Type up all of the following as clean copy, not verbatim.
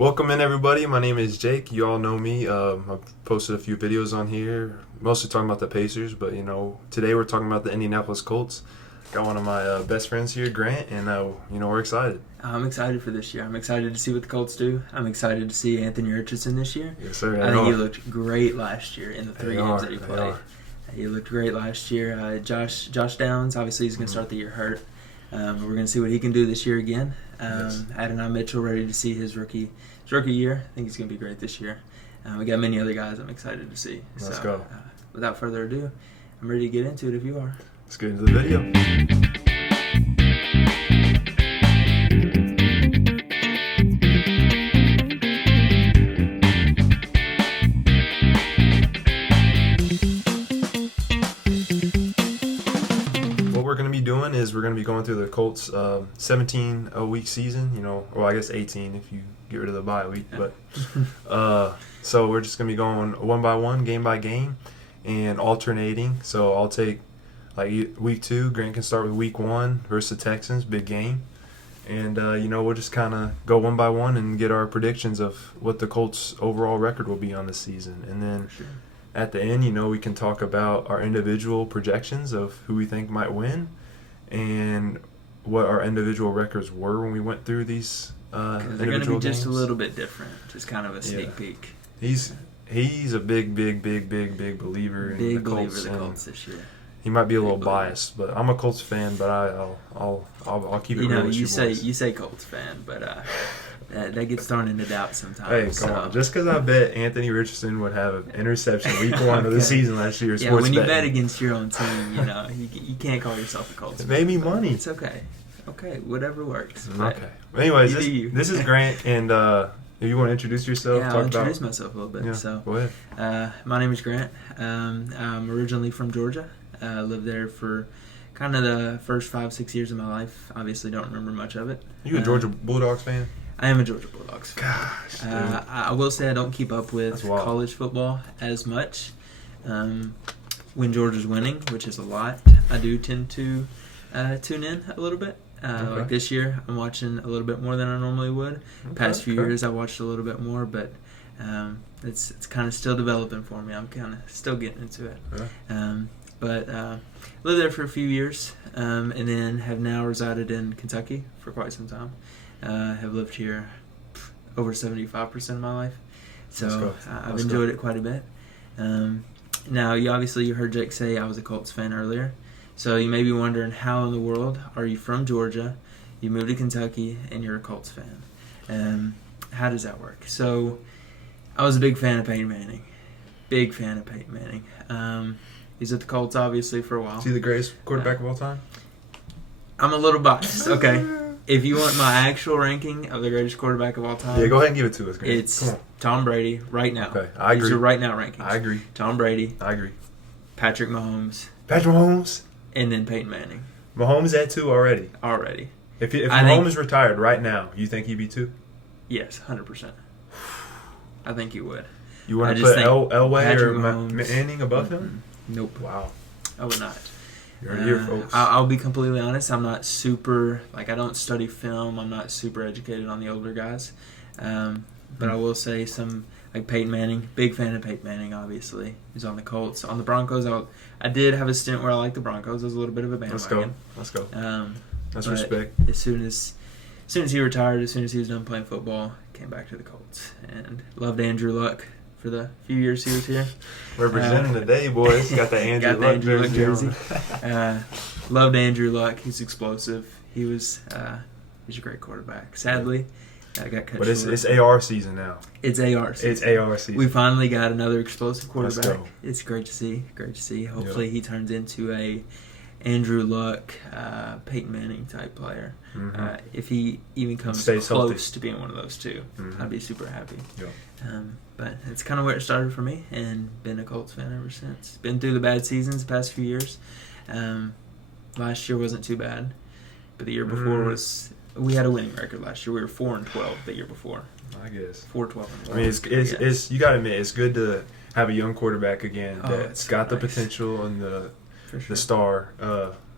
Welcome in, everybody. My name is Jake. You all know me. I've posted a few videos on here, mostly talking about the Pacers, but today we're talking about the Indianapolis Colts. Got one of my best friends here, Grant, and we're excited. I'm excited for this year. I'm excited to see what the Colts do. I'm excited to see Anthony Richardson this year. Yes, sir. I think he looked great last year in the three games that he played. He looked great last year. Josh Downs, obviously, he's going to start the year hurt. We're going to see what he can do this year again. Yes. Adonai Mitchell ready to see his rookie year. I think he's going to be great this year. We got many other guys I'm excited to see. Let's go. Without further ado, I'm ready to get into it if you are. Let's get into the video. We're going to be going through the Colts 17-week season, or I guess 18 if you get rid of the bye week. But so we're just going to be going one by one, game by game, and alternating. So I'll take week 2. Grant can start with week 1 versus the Texans, big game. And, we'll just kind of go one by one and get our predictions of what the Colts' overall record will be on the season. And then at the end, we can talk about our individual projections of who we think might win, and what our individual records were when we went through these individual they're going to be just games. A little bit different, just kind of a sneak peek. He's a big believer in the Colts this year. He might be a little biased, but I'm a Colts fan. But I'll keep it real with you boys. You say Colts fan, but that gets thrown into doubt sometimes. Hey, come on! Just because I bet Anthony Richardson would have an interception week 1 of the season last year, sports when you betting. bet against your own team, you can't call yourself a Colts fan. It made me money. It's okay. Okay, whatever works. Okay. But anyways, this is Grant, and if you want to introduce yourself, I'll introduce myself a little bit. Yeah, so go ahead. My name is Grant. I'm originally from Georgia. I lived there for kind of the first 5-6 years of my life. Obviously, don't remember much of it. You a Georgia Bulldogs fan? I am a Georgia Bulldogs fan. Gosh, I will say I don't keep up with college football as much. When Georgia's winning, which is a lot, I do tend to tune in a little bit. Like this year, I'm watching a little bit more than I normally would. Past few years, I watched a little bit more, but it's kind of still developing for me. I'm kind of still getting into it. But lived there for a few years, and then have now resided in Kentucky for quite some time. Have lived here over 75% of my life, so I've enjoyed it quite a bit. Now, you heard Jake say I was a Colts fan earlier, so you may be wondering how in the world are you from Georgia, you moved to Kentucky, and you're a Colts fan? How does that work? So I was a big fan of Peyton Manning. He's at the Colts, obviously, for a while. Is he the greatest quarterback of all time? I'm a little biased. Okay. If you want my actual ranking of the greatest quarterback of all time... Yeah, go ahead and give it to us, Grant. It's Tom Brady right now. Okay, I agree. These are right now rankings. I agree. Tom Brady. I agree. Patrick Mahomes. And then Peyton Manning. Mahomes at 2 already? Already. If Mahomes retired right now, you think he'd be 2? Yes, 100%. I think he would. You want to put Elway or Manning above him? Nope. Wow. I would not. You're here, folks. I'll be completely honest. I'm not super, I don't study film. I'm not super educated on the older guys. But I will say Peyton Manning, big fan of Peyton Manning, obviously. He's on the Colts. On the Broncos, I did have a stint where I liked the Broncos. I was a little bit of a bandwagon. Let's go. That's respect. As soon as he retired, as soon as he was done playing football, came back to the Colts. And loved Andrew Luck for the few years he was here. Representing today, boys. Got the Andrew Luck jersey. Loved Andrew Luck. He's explosive. He's a great quarterback. Sadly, got cut short. But it's AR season now. It's AR season. It's AR season. We finally got another explosive quarterback. Let's go. It's great to see. Hopefully he turns into a Andrew Luck, Peyton Manning type player. Mm-hmm. If he even comes close to being one of those two, I'd be super happy. Yeah. But it's kind of where it started for me, and been a Colts fan ever since. Been through the bad seasons the past few years. Last year wasn't too bad, but the year before we had a winning record last year. We were 4-12 the year before. I guess 4-12. I mean, it's you got to admit it's good to have a young quarterback again that's got the potential and the star.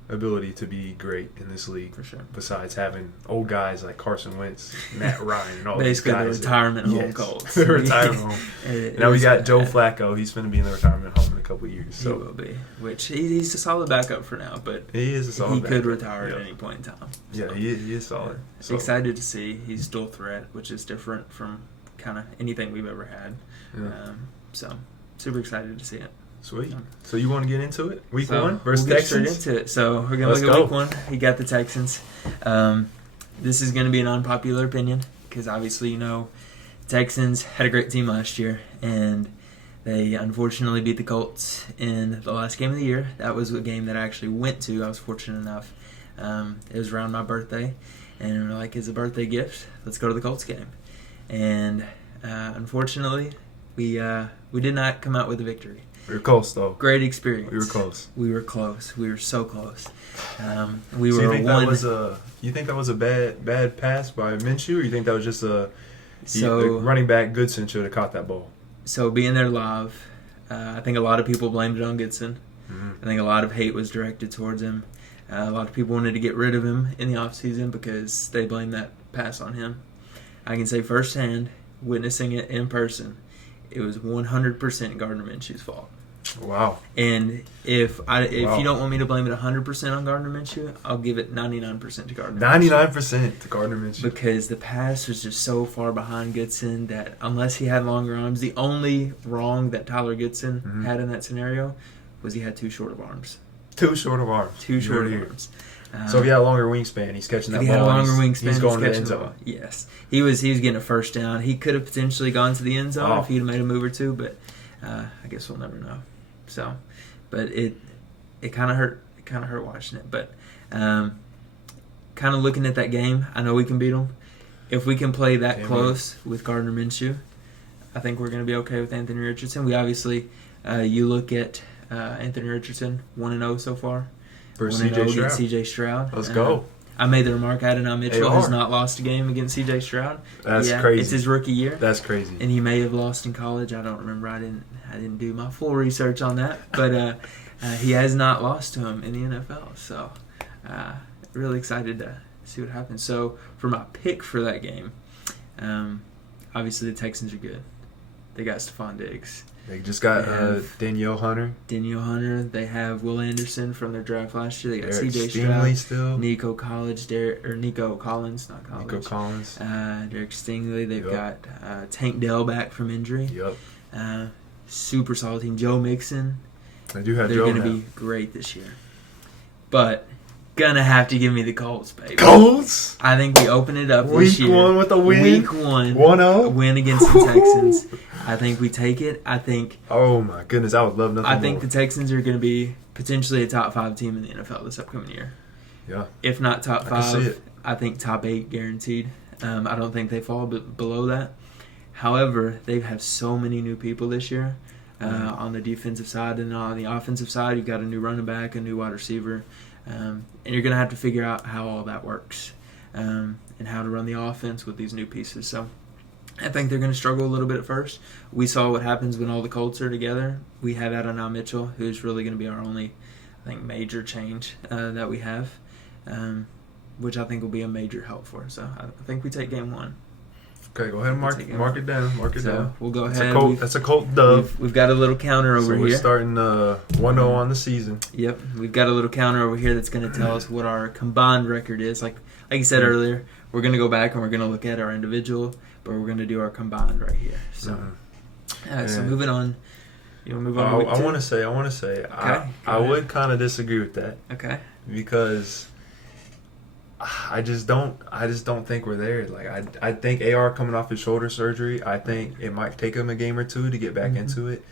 ability to be great in this league. For sure. Besides having old guys like Carson Wentz, Matt Ryan, and all Basically these guys. the retirement home Colts. The retirement home. Now we got Joe Flacco. He's going to be in the retirement home in a couple of years. So. He will be. Which he's a solid backup for now, but he is a solid he backup. could retire at any point in time. So. Yeah, he is solid. So. Excited to see. He's dual threat, which is different from kind of anything we've ever had. Yeah. So super excited to see it. Sweet. So you want to get into it? Week so 1 versus we'll get Texans? straight into it. So we're going to look at week 1. You got the Texans. This is going to be an unpopular opinion because obviously, you know, Texans had a great team last year and they unfortunately beat the Colts in the last game of the year. That was a game that I actually went to. I was fortunate enough. It was around my birthday and we're like, it's a birthday gift. Let's go to the Colts game. And unfortunately, we did not come out with a victory. We were close, though. Great experience. We were close. We were close. We were so close. You think that was a bad pass by Minshew, or you think that was just the running back Goodson should have caught that ball? So being there live, I think a lot of people blamed it on Goodson. Mm-hmm. I think a lot of hate was directed towards him. A lot of people wanted to get rid of him in the offseason because they blamed that pass on him. I can say firsthand, witnessing it in person, it was 100% Gardner Minshew's fault. Wow. And if you don't want me to blame it 100% on Gardner Minshew, I'll give it 99% to Gardner 99% to Gardner Minshew. Because the pass was just so far behind Goodson that unless he had longer arms, the only wrong that Tyler Goodson had in that scenario was he had too short of arms. Too short of arms. So if he had a longer wingspan, he's catching that ball. If he had a longer wingspan, he's going to the catching end the zone. ball. Yes. He was getting a first down. He could have potentially gone to the end zone if he'd have made a move or two, but I guess we'll never know. So, but it kind of hurt. It kind of hurt watching it. But kind of looking at that game, I know we can beat them. If we can play that close with Gardner Minshew, I think we're going to be okay with Anthony Richardson. We obviously, you look at Anthony Richardson, 1-0 so far. Versus CJ Stroud. Let's go. I made the remark, Adonai Mitchell has not lost a game against CJ Stroud. That's crazy. It's his rookie year. That's crazy. And he may have lost in college. I don't remember. I didn't do my full research on that. But he has not lost to him in the NFL. So really excited to see what happens. So for my pick for that game, obviously the Texans are good. They got Stephon Diggs. They just got Danielle Hunter. They have Will Anderson from their draft last year. They got CJ Stroud still. Nico Collins, Derek Collins. Derek Stingley. They've got Tank Dell back from injury. Yep. Super solid team. Joe Mixon. They do have They're going to be great this year. But gonna have to give me the Colts, baby. Colts? I think we open it up this year. Week 1 with a win. Week 1. 1-0. A win against the Texans. I think we take it. Oh my goodness, I would love nothing more. I think the Texans are going to be potentially a top 5 team in the NFL this upcoming year. Yeah. If not top 5, I can see it. I think top 8 guaranteed. I don't think they fall below that. However, they have so many new people this year on the defensive side, and on the offensive side, you've got a new running back, a new wide receiver, and you're going to have to figure out how all that works and how to run the offense with these new pieces. So I think they're going to struggle a little bit at first. We saw what happens when all the Colts are together. We have Adonai Mitchell, who's really going to be our only, I think, major change that we have, which I think will be a major help for us. So I think we take game 1. Okay, go ahead and mark it down. Mark it down. We'll go ahead. That's a Colt dub. We've got a little counter over here. So we're starting 1-0 on the season. Yep, we've got a little counter over here that's going to tell us what our combined record is. Like you said earlier, we're going to go back and we're going to look at our individual, but we're going to do our combined right here. So, so moving on. You want to move on? I want to say, I would kind of disagree with that. Okay. Because I just don't think we're there. Like I think AR coming off his shoulder surgery, I think it might take him a game or two to get back into it.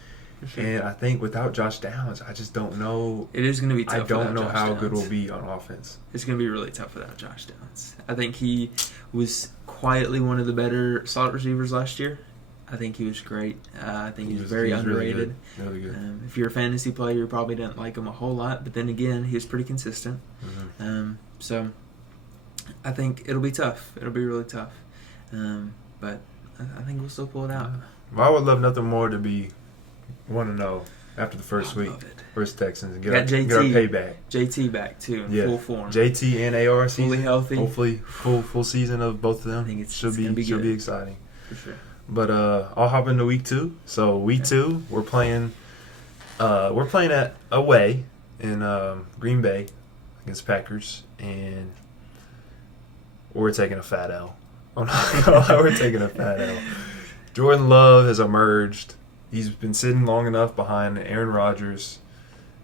Sure. And I think without Josh Downs, I just don't know. It is going to be tough. I don't know how good we'll we'll be on offense. It's going to be really tough without Josh Downs. I think he was quietly one of the better slot receivers last year. I think he was great. I think he was very underrated. Really good. If you're a fantasy player, you probably didn't like him a whole lot. But then again, he was pretty consistent. So I think it'll be tough. It'll be really tough. But I think we'll still pull it out. Well, I would love nothing more to be 1-0 after the first week. Love it. First Texans and get Got our payback. JT back too in full form. JT and AR season. Fully healthy. Hopefully full season of both of them. I think it should be exciting. For sure. But I'll hop into week 2. So week 2, we're playing at away in Green Bay against Packers, and we're taking a fat L. Oh no, we're taking a fat L. Jordan Love has emerged. He's been sitting long enough behind Aaron Rodgers,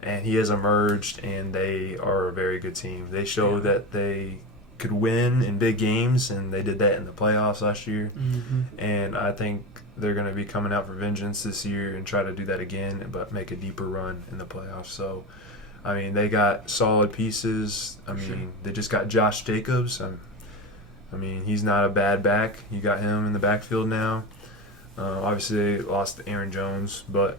and he has emerged, and they are a very good team. They show that they could win in big games, and they did that in the playoffs last year. Mm-hmm. And I think they're going to be coming out for vengeance this year and try to do that again, but make a deeper run in the playoffs. So, I mean, they got solid pieces. They just got Josh Jacobs. I mean, he's not a bad back. You got him in the backfield now. Obviously, they lost Aaron Jones, but,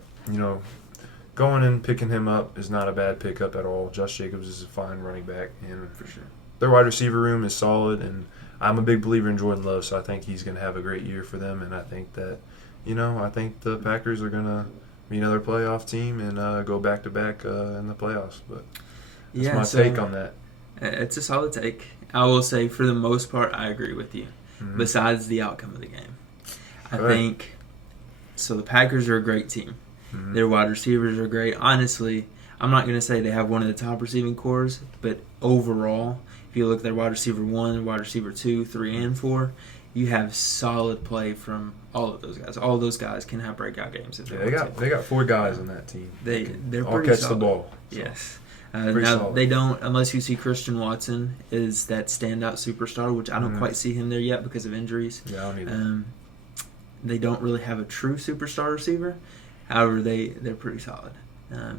going and picking him up is not a bad pickup at all. Josh Jacobs is a fine running back, and For sure. their wide receiver room is solid, and I'm a big believer in Jordan Love, so I think he's going to have a great year for them, and I think that, I think the Packers are going to be another playoff team and go back-to-back in the playoffs. But that's my take on that. It's a solid take. I will say, for the most part, I agree with you, besides the outcome of the game. I think, so the Packers are a great team. Mm-hmm. Their wide receivers are great. Honestly, I'm not going to say they have one of the top receiving cores, but overall, if you look at their wide receiver 1, wide receiver 2, 3, and 4, you have solid play from all of those guys. All of those guys can have breakout games if they want to. They got 4 guys on that team. They're all pretty catch solid. the ball. So. Yes. Now, solid. They don't, unless you see Christian Watson is that standout superstar, which I don't quite see him there yet because of injuries. Yeah, I don't either. They don't really have a true superstar receiver. However, they're pretty solid.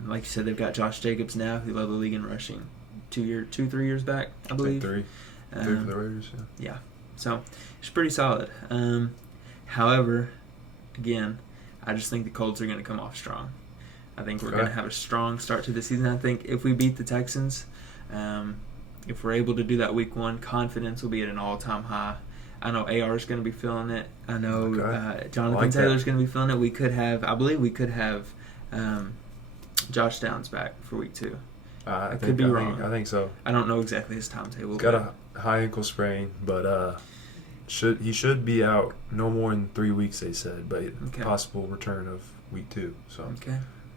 Like you said, they've got Josh Jacobs now, who led the league in rushing 3 years back, I believe. 3 for the Raiders, yeah. So, it's pretty solid. However, again, I just think the Colts are going to come off strong. I think we're going to have a strong start to the season. I think if we beat the Texans, if we're able to do that week 1, confidence will be at an all-time high. I know AR is going to be feeling it. I know Jonathan Taylor's going to be feeling it. I believe we could have Josh Downs back for week 2. I could be wrong. I think so. I don't know exactly his timetable. He's got a high ankle sprain, but he should be out no more than 3 weeks, they said, but possible return of week 2.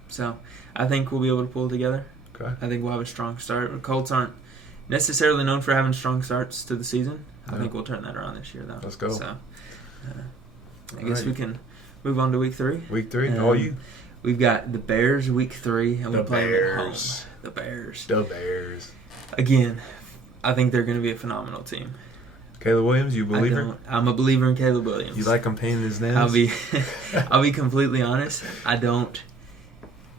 So I think we'll be able to pull it together. Okay. I think we'll have a strong start. The Colts aren't necessarily known for having strong starts to the season. I think we'll turn that around this year, though. Let's go. So, I guess we can move on to week 3. Week 3, all you. We've got the Bears week 3, and we play them at home. The Bears. Again, I think they're going to be a phenomenal team. Caleb Williams, you believer? I'm a believer in Caleb Williams. You like him painting his nails? I'll be completely honest. I don't.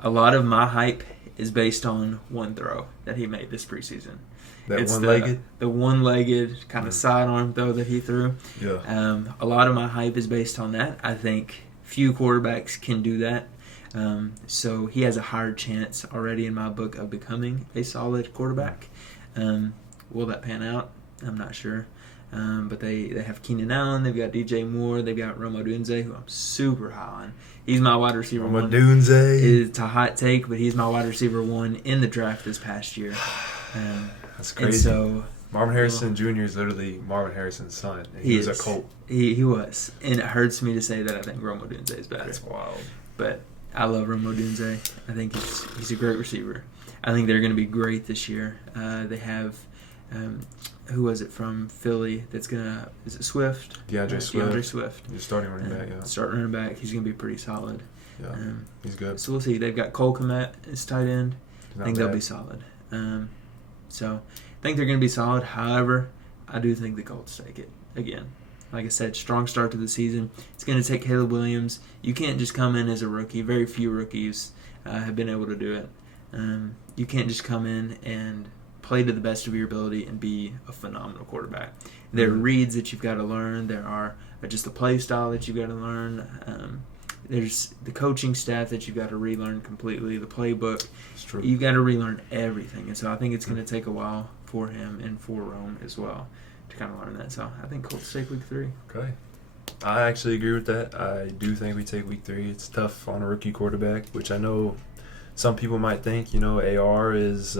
A lot of my hype is based on one throw that he made this preseason. It's one-legged? The one-legged kind of sidearm throw that he threw. Yeah. A lot of my hype is based on that. I think few quarterbacks can do that. So he has a higher chance already in my book of becoming a solid quarterback. Will that pan out? I'm not sure. But they have Keenan Allen. They've got DJ Moore. They've got Rome Odunze, who I'm super high on. He's my wide receiver 1. Odunze. It's a hot take, but he's my wide receiver 1 in the draft this past year. That's crazy. So, Marvin Harrison Jr. is literally Marvin Harrison's son. He was a Colt. He was. And it hurts me to say that I think Rome Odunze is better. That's wild. But I love Rome Odunze. I think he's a great receiver. I think they're going to be great this year. They have... who was it from Philly that's going to... Is it Swift? DeAndre Swift. He's starting running back, yeah. Starting running back. He's going to be pretty solid. Yeah, he's good. So we'll see. They've got Cole Kmet as tight end. I think they'll be solid. So I think they're going to be solid. However, I do think the Colts take it. Again, like I said, strong start to the season. It's going to take Caleb Williams. You can't just come in as a rookie. Very few rookies have been able to do it. You can't just come in and play to the best of your ability and be a phenomenal quarterback. There are reads that you've got to learn. There are just the play style that you've got to learn. There's the coaching staff that you've got to relearn completely. The playbook. It's true. You've got to relearn everything. And so I think it's going to take a while for him and for Rome as well to kind of learn that. So I think Colts take week 3. Okay. I actually agree with that. I do think we take week 3. It's tough on a rookie quarterback, which I know some people might think, AR is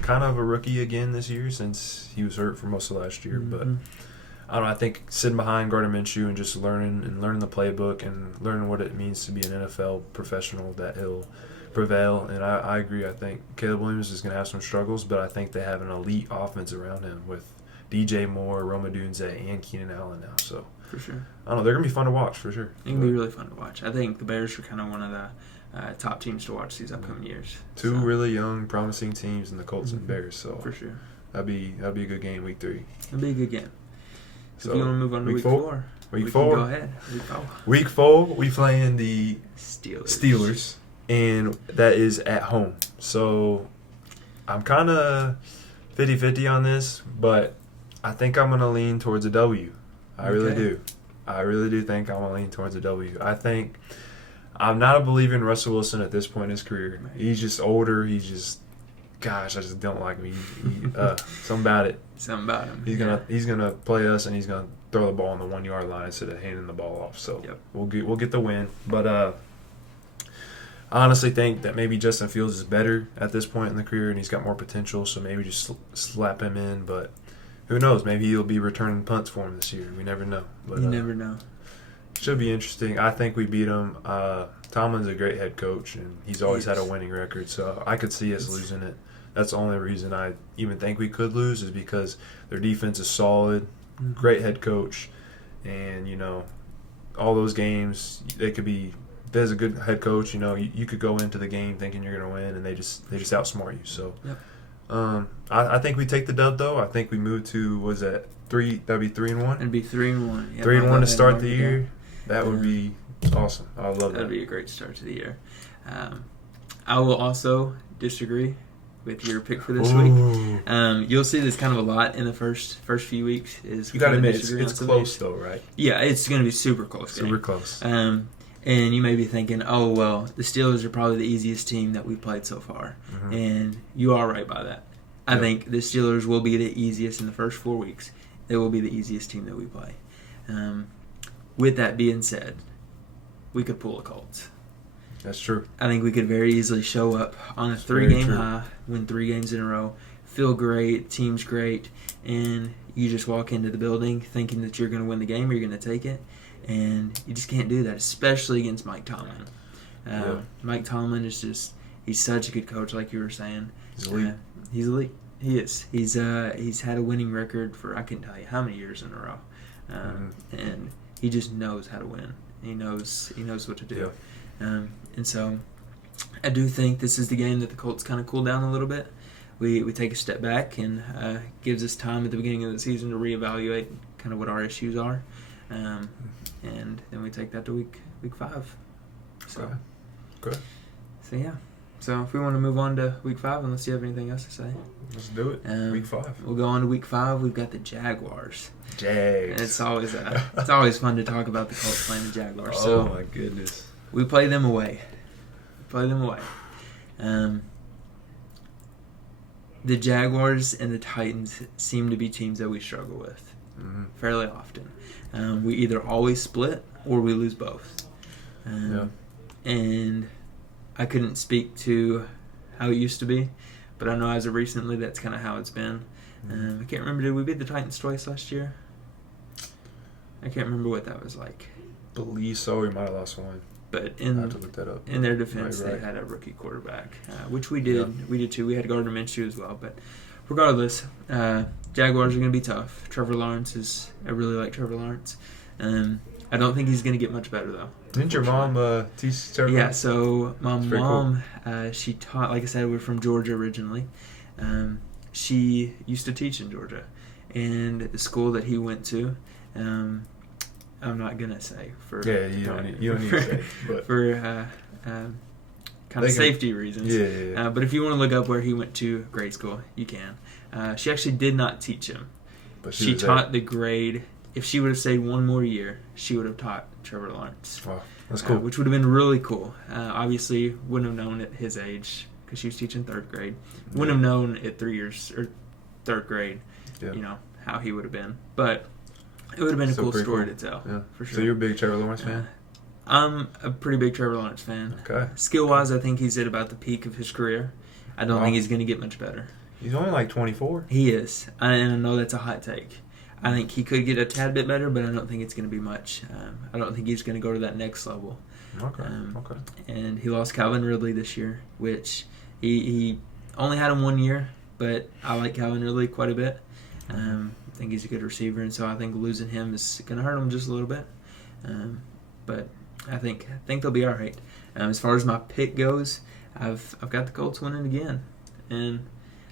kind of a rookie again this year since he was hurt for most of last year. But I don't know. I think sitting behind Gardner Minshew and just learning the playbook and learning what it means to be an NFL professional, that he'll prevail. And I agree. I think Caleb Williams is going to have some struggles, but I think they have an elite offense around him with DJ Moore, Rome Odunze, and Keenan Allen now. So for sure, I don't know. They're going to be fun to watch for sure. It's going to be really fun to watch. I think the Bears are kind of one of the top teams to watch these upcoming years. Two really young, promising teams in the Colts and Bears. So for sure, that'd be a good game, week 3. That'd be a good game. So if you want to move on to week 4, Week 4. Go ahead. Week 4, we playing the Steelers, and that is at home. So I'm kind of 50-50 on this, but I think I'm going to lean towards a W. I really do. I really do think I'm going to lean towards a W. I think I'm not a believer in Russell Wilson at this point in his career. He's just older. He's just, gosh, I just don't like him. Something about it. Something about him. He's gonna play us, and he's gonna throw the ball on the 1 yard line instead of handing the ball off. So we'll get the win. But I honestly think that maybe Justin Fields is better at this point in the career, and he's got more potential. So maybe just slap him in. But who knows? Maybe he'll be returning punts for him this year. We never know. But, you never know. Should be interesting. I think we beat him. Tomlin's a great head coach, and he's always had a winning record. So I could see us losing it. That's the only reason I even think we could lose is because their defense is solid, great head coach, and, all those games, they could be – there's a good head coach. You could go into the game thinking you're going to win, and they just outsmart you. So I think we take the dub, though. I think we move to, was that 3 – that would be 3-1? It'd be 3-1. 3-1 to start the year. That would be awesome. I love that. That'd be a great start to the year. I will also disagree with your pick for this week. You'll see this kind of a lot in the first few weeks. You got to admit, it's close though, right? Yeah, it's going to be super close. Super close. And you may be thinking, oh, well, the Steelers are probably the easiest team that we've played so far. And you are right by that. I think the Steelers will be the easiest in the first 4 weeks. They will be the easiest team that we play. With that being said, we could pull a Colts. That's true. I think we could very easily show up on a 3-game high, win 3 games in a row, feel great, team's great, and you just walk into the building thinking that you're going to win the game or you're going to take it, and you just can't do that, especially against Mike Tomlin. Mike Tomlin is just – he's such a good coach, like you were saying. He's elite. He's elite. He is. He's had a winning record for I couldn't tell you how many years in a row, and he just knows how to win. He knows what to do. And so I do think this is the game that the Colts kind of cool down a little bit. We take a step back and gives us time at the beginning of the season to reevaluate kind of what our issues are. And then we take that to week 5. So, Good. So, yeah. So if we want to move on to week 5, unless you have anything else to say. Let's do it. Week 5. We'll go on to week 5. We've got the Jaguars. Jags. And it's always fun to talk about the Colts playing the Jaguars. So my goodness. We play them away. The Jaguars and the Titans seem to be teams that we struggle with fairly often. We either always split or we lose both. And I couldn't speak to how it used to be, but I know as of recently that's kind of how it's been. I can't remember, did we beat the Titans twice last year? I can't remember what that was like. Believe so. We might have lost one. But I have to look that up. In their defense, they had a rookie quarterback, which we did. Yeah. We did too. We had Gardner Minshew as well. But regardless, Jaguars are going to be tough. Trevor Lawrence I really like Trevor Lawrence. I don't think he's going to get much better though. Didn't your mom teach Trevor? Yeah. So my mom, cool. She taught. Like I said, we're from Georgia originally. She used to teach in Georgia, and the school that he went to. I'm not gonna say for you don't need to say, but for kind of safety reasons. Yeah. But if you want to look up where he went to grade school, you can. She actually did not teach him. But she taught the grade. If she would have stayed one more year, she would have taught Trevor Lawrence. Wow, that's cool. Which would have been really cool. Obviously, wouldn't have known at his age because she was teaching 3rd grade. Wouldn't have known at 3 years or 3rd grade. Yeah. How he would have been, but. It would have been a cool story to tell, for sure. So you're a big Trevor Lawrence fan? I'm a pretty big Trevor Lawrence fan. Okay. Skill-wise, I think he's at about the peak of his career. I don't think he's going to get much better. He's only like 24. He is. And I know that's a hot take. I think he could get a tad bit better, but I don't think it's going to be much. I don't think he's going to go to that next level. Okay. And he lost Calvin Ridley this year, which he only had him 1 year, but I like Calvin Ridley quite a bit. I think he's a good receiver, and so I think losing him is going to hurt him just a little bit. But I think they'll be all right. As far as my pick goes, I've got the Colts winning again, and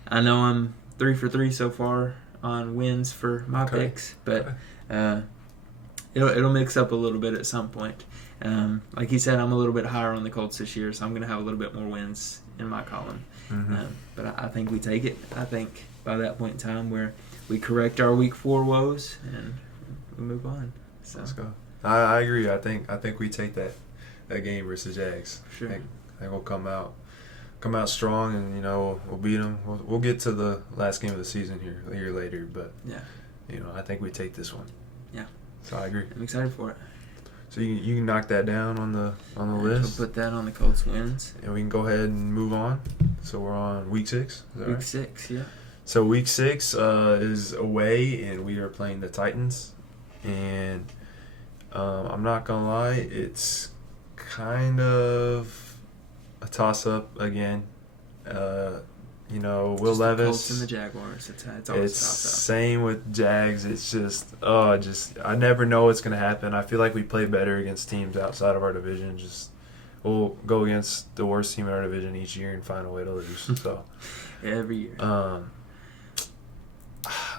I know I'm 3 for 3 so far on wins for my picks, but it'll mix up a little bit at some point. Like he said, I'm a little bit higher on the Colts this year, so I'm going to have a little bit more wins in my column. But I think we take it. I think by that point in time where we correct our Week 4 woes and we move on. So let's go. I agree. I think we take that game versus Jags. Sure. I think we'll come out strong, and we'll beat them. We'll get to the last game of the season here a year later, but I think we take this one. Yeah. So I agree. I'm excited for it. So you can knock that down on the list. We'll put that on the Colts wins, and we can go ahead and move on. So we're on Week 6. Is that Week right? 6, yeah. So Week 6 is away, and we are playing the Titans. And I'm not gonna lie, it's kind of a toss-up again. Will just Levis. The Colts and the Jaguars. It's always a toss-up. Same with Jags. It's just I never know what's gonna happen. I feel like we play better against teams outside of our division. We'll go against the worst team in our division each year and find a way to lose. So every year.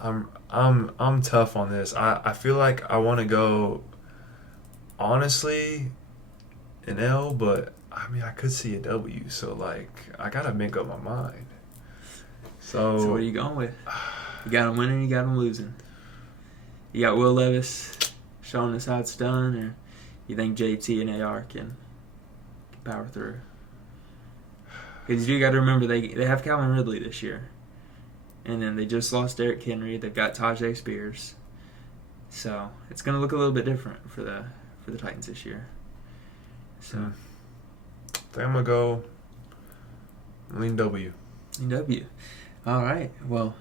I'm tough on this. I feel like I want to go honestly an L, but I mean I could see a W. So I gotta make up my mind. So what are you going with? You got him winning, you got him losing. You got Will Levis showing us how it's done, or you think JT and AR can power through? Because you got to remember they have Calvin Ridley this year, and then they just lost Derrick Henry. They've got Tajay Spears, so it's going to look a little bit different for the Titans this year. So I think I'm gonna go lean W. W. All right. Well,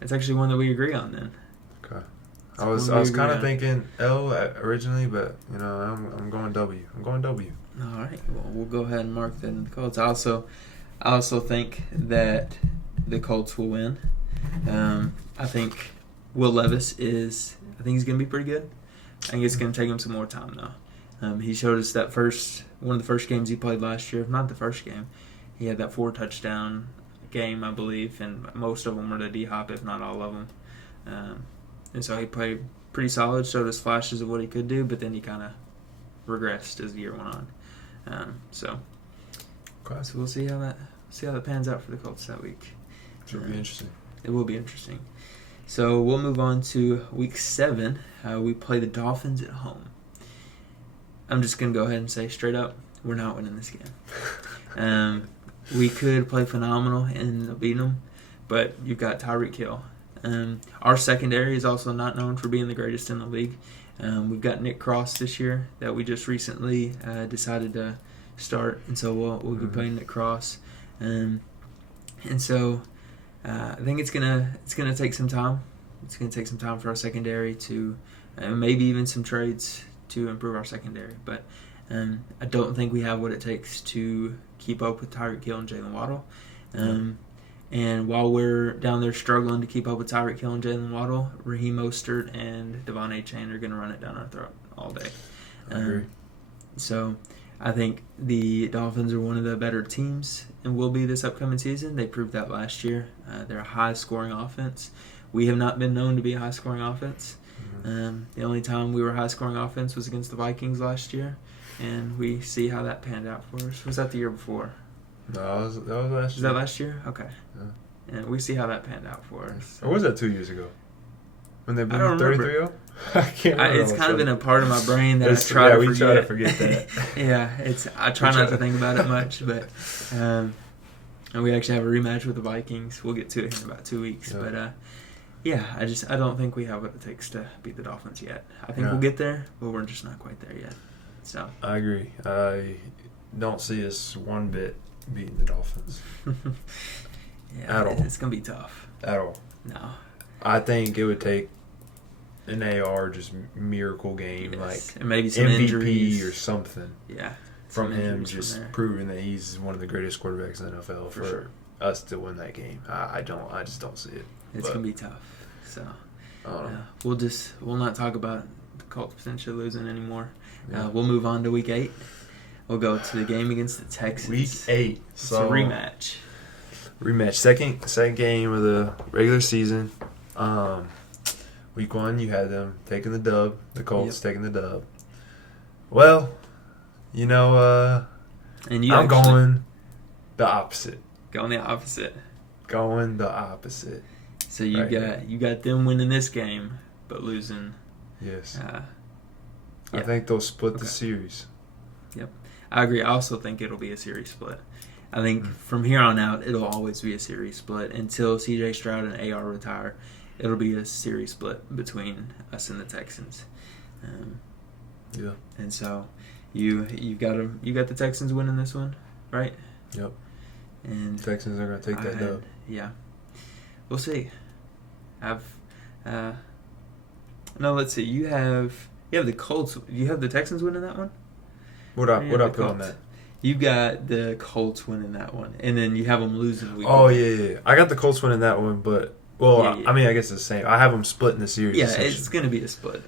it's actually one that we agree on then. Okay. I was kind of thinking L originally, but I'm going W. I'm going W. All right. Well, we'll go ahead and mark that in the Colts. I also think that the Colts will win. I think Will Levis he's going to be pretty good. I think it's going to take him some more time though. He showed us that one of the first games he played last year. If not the first game, he had that 4-touchdown game, I believe, and most of them were to D-Hop, if not all of them. And so he played pretty solid, showed us flashes of what he could do, but then he kind of regressed as the year went on. So we'll see how that pans out for the Colts that week. Should be interesting. It will be interesting. So we'll move on to Week 7. We play the Dolphins at home. I'm just going to go ahead and say straight up, we're not winning this game. We could play phenomenal and beat them, but you've got Tyreek Hill. Our secondary is also not known for being the greatest in the league. We've got Nick Cross this year that we just recently decided to start, and so we'll be playing Nick Cross. And so I think it's gonna take some time. It's gonna take some time for our secondary to maybe even some trades to improve our secondary, but I don't think we have what it takes to keep up with Tyreek Hill and Jalen Waddle. And while we're down there struggling to keep up with Tyreek Hill and Jalen Waddle, Raheem Mostert and Devon Achane are going to run it down our throat all day. I agree. So I think the Dolphins are one of the better teams and will be this upcoming season. They proved that last year. They're a high-scoring offense. We have not been known to be a high-scoring offense. The only time we were a high-scoring offense was against the Vikings last year, and we see how that panned out for us. Was that the year before? No, that was last year. Was that last year? Okay. Yeah. And we see how that panned out for us. Or was that 2 years ago? When they beat 33-0? I can't remember. It's kind of been a part of my brain that I try to forget. We try to forget that. Yeah, I try not to think about it much, but and we actually have a rematch with the Vikings. We'll get to it in about 2 weeks. Yeah. But I don't think we have what it takes to beat the Dolphins yet. I think we'll get there, but we're just not quite there yet. So I agree. I don't see us one bit beating the Dolphins. yeah, at all. It's gonna be tough. At all. No. I think it would take an AR just miracle game, like and maybe some MVP injuries or something. Yeah. From him just proving that he's one of the greatest quarterbacks in the NFL for sure. us to win that game. I just don't see it. It's gonna be tough. So yeah, we'll not talk about the Colts potentially losing anymore. Yeah. We'll move on to week 8. We'll go to the game against the Texans. Week 8. It's a rematch. Second game of the regular season. Week 1, you had them taking the dub. The Colts taking the dub. Well, and I'm going the opposite. Going the opposite. Going the opposite. So you got them winning this game, but losing. Yes. Yeah. I think they'll split the series. Yep. I agree. I also think it'll be a series split. I think from here on out, it'll always be a series split until C.J. Stroud and AR retire. It'll be a series split between us and the Texans. Yeah. And so you got the Texans winning this one, right? Yep. And Texans are going to take that dub. Yeah. We'll see. Let's see. You have the Colts. You have the Texans winning that one? What I put on that? You got the Colts winning that one, and then you have them losing week 1. Oh, yeah. I got the Colts winning that one, but, I mean, I guess it's the same. I have them splitting the series. Yeah, it's going to be a split.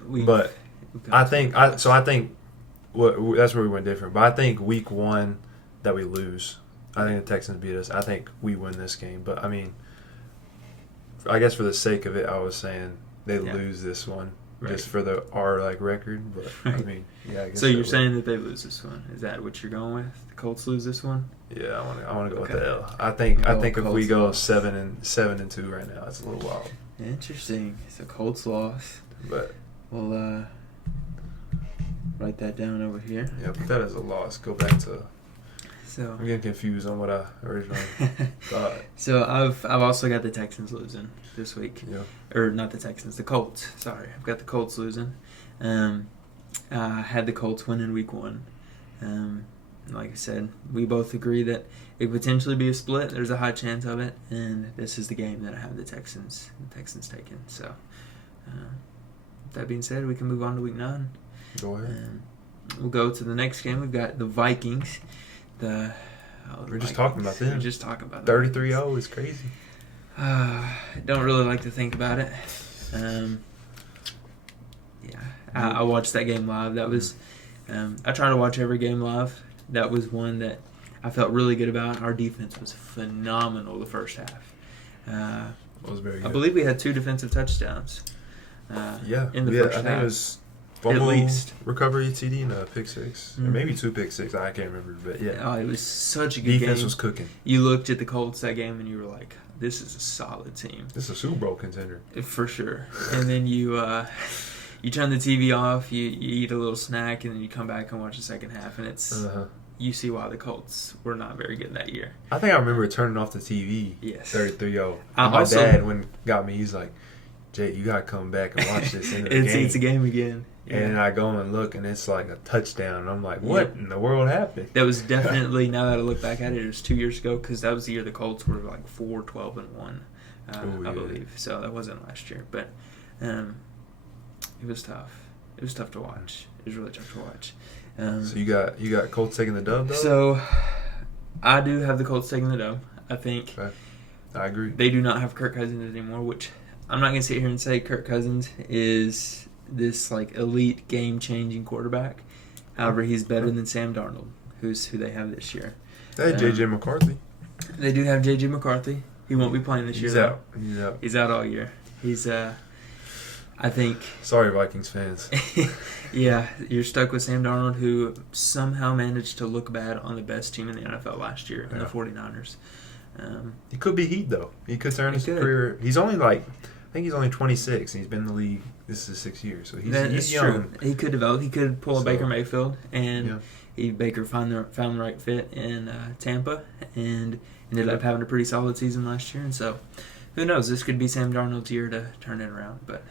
I think that's where we went different. But I think week 1 that we lose, I think the Texans beat us. I think we win this game. But, I mean, I guess for the sake of it, I was saying they lose this one. Right. Just for our record, but I mean, yeah. I guess so you're saying that they lose this one? Is that what you're going with? The Colts lose this one? Yeah, I want to go with the L. I think if we go 7-2 right now, it's a little wild. Interesting. So Colts lost. But we'll write that down over here. Yeah, put that as a loss. Go back to. So I'm getting confused on what I originally thought. So I've also got the Texans losing this week. Yeah. Or not the Texans, the Colts. Sorry, I've got the Colts losing. I had the Colts winning week 1. Like I said, we both agree that it could potentially be a split. There's a high chance of it, and this is the game that I have the Texans taking. So, that being said, we can move on to week 9. Go ahead. We'll go to the next game. We've got the Vikings. We're just talking about them. We're just talking about 33-0 is crazy. Don't really like to think about it. I watched that game live. That was I try to watch every game live. That was one that I felt really good about. Our defense was phenomenal the first half. It was very good. I believe we had 2 defensive touchdowns. In the first half. I think it was fumble, recovery, TD, and a pick 6. Or maybe 2 pick 6. I can't remember, but yeah. Oh, it was such a good game. Defense was cooking. You looked at the Colts that game and you were like, this is a solid team. This is a Super Bowl contender. For sure. And then you turn the TV off, you eat a little snack, and then you come back and watch the second half, and it's you see why the Colts were not very good that year. I think I remember turning off the TV. Yes. 33-0. My dad got me, he's like, Jay, you got to come back and watch this in the game. It's a game again. Yeah. And I go and look, and it's like a touchdown. And I'm like, what in the world happened? That was definitely, now that I look back at it, it was 2 years ago, because that was the year the Colts were 4-12-1, I believe. So that wasn't last year. But it was tough. It was tough to watch. It was really tough to watch. So you got Colts taking the dub, though? So I do have the Colts taking the dub. I think I agree. They do not have Kirk Cousins anymore, which I'm not going to sit here and say Kirk Cousins is this elite game-changing quarterback. However, he's better than Sam Darnold, who they have this year. They have J.J. McCarthy. They do have J.J. McCarthy. He won't be playing this year. He's out. He's out all year. He's I think. Sorry, Vikings fans. Yeah, you're stuck with Sam Darnold, who somehow managed to look bad on the best team in the NFL last year, in the 49ers. He could be heat, though. He could turn his career. He's only I think he's only 26. And he's been in the league. This is 6 years, so he's young. True. He could develop. He could pull a Baker Mayfield, and Baker found the right fit in Tampa, and ended up having a pretty solid season last year. And so, who knows? This could be Sam Darnold's year to turn it around. But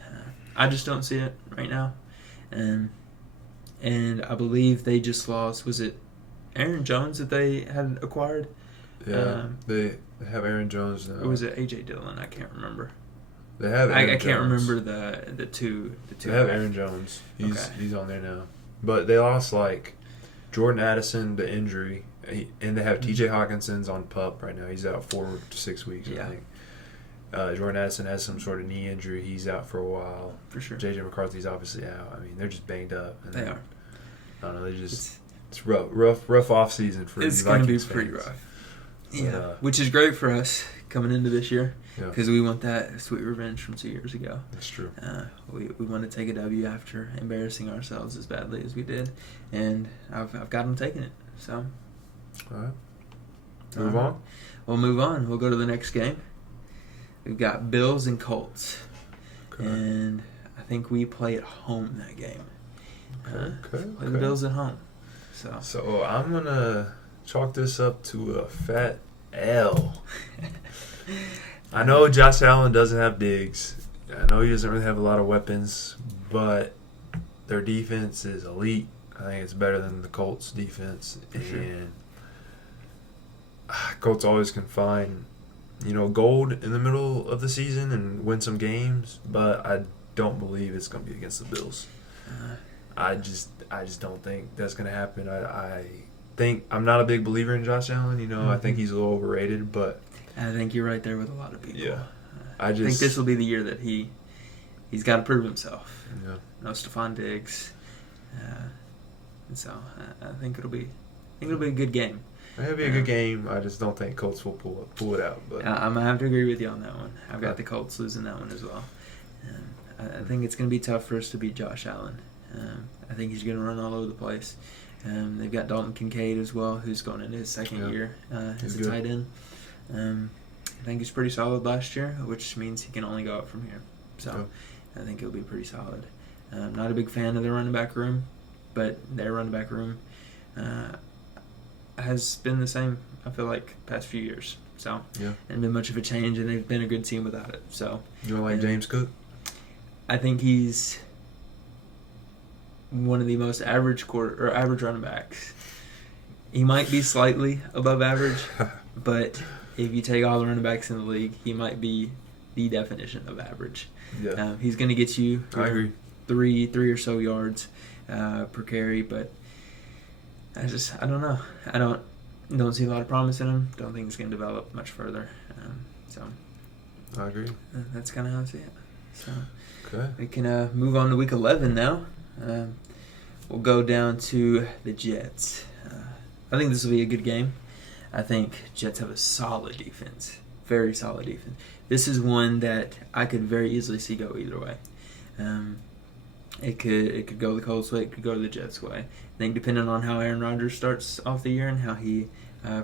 I just don't see it right now. And and I believe they just lost. Was it Aaron Jones that they had acquired? Yeah, they have Aaron Jones now. Or was it A.J. Dillon? I can't remember. They have Aaron I can't Jones. remember the two. They have Aaron Jones. He's on there now. But they lost like Jordan Addison to injury, and they have T.J. Hawkinson's on PUP right now. He's out 4 to 6 weeks, I think. Jordan Addison has some sort of knee injury. He's out for a while. For sure. J.J. McCarthy's obviously out. I mean, they're just banged up. And they are. I don't know. It's rough off season for it's going to be pretty rough. Yeah, which is great for us coming into this year because we want that sweet revenge from 2 years ago. That's true. We want to take a W after embarrassing ourselves as badly as we did, and I've got them taking it. So, all right, move on. We'll move on. We'll go to the next game. We've got Bills and Colts, and I think we play at home that game. Play the Bills at home. So I'm gonna chalk this up to a fat L. I know Josh Allen doesn't have Diggs. I know he doesn't really have a lot of weapons, but their defense is elite. I think it's better than the Colts' defense. For sure. And Colts always can find, gold in the middle of the season and win some games, but I don't believe it's going to be against the Bills. I just don't think that's going to happen. I think I'm not a big believer in Josh Allen. I think he's a little overrated, but I think you're right there with a lot of people. Yeah, I think this will be the year that he's got to prove himself. Yeah, no Stephon Diggs, and so I think it'll be a good game. It'll be a good game. I just don't think Colts will pull it out. But I'm gonna have to agree with you on that one. I've got the Colts losing that one as well. I think it's gonna be tough for us to beat Josh Allen. I think he's going to run all over the place. They've got Dalton Kincaid as well, who's going into his second year as a tight end. I think he's pretty solid last year, which means he can only go up from here. So I think he'll be pretty solid. Not a big fan of their running back room, but their running back room has been the same, I feel like, past few years. So hasn't been much of a change, and they've been a good team without it. So you don't like James Cook? I think he's one of the most average running backs. He might be slightly above average, but if you take all the running backs in the league, he might be the definition of average. Yeah. He's going to get you I agree. three or so yards per carry, but I don't know. I don't see a lot of promise in him. Don't think he's going to develop much further. So I agree. That's kind of how I see it. So we can move on to week 11 now. We'll go down to the Jets. I think this will be a good game. I think Jets have a solid defense, very solid defense. This is one that I could very easily see go either way. It could go the Colts way, it could go the Jets way. I think depending on how Aaron Rodgers starts off the year and how he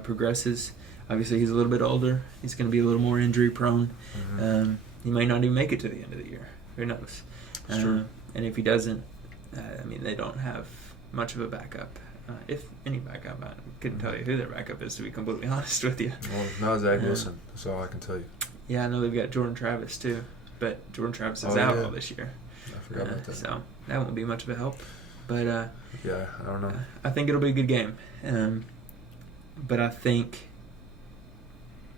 progresses. Obviously, he's a little bit older. He's going to be a little more injury prone. Mm-hmm. He might not even make it to the end of the year. Who knows? And if he doesn't, they don't have much of a backup. If any backup, I couldn't tell you who their backup is, to be completely honest with you. Well, not Zach Wilson. That's all I can tell you. Yeah, I know they've got Jordan Travis too, but Jordan Travis is out all this year. I forgot about that. So that won't be much of a help. But I don't know. I think it'll be a good game. But I think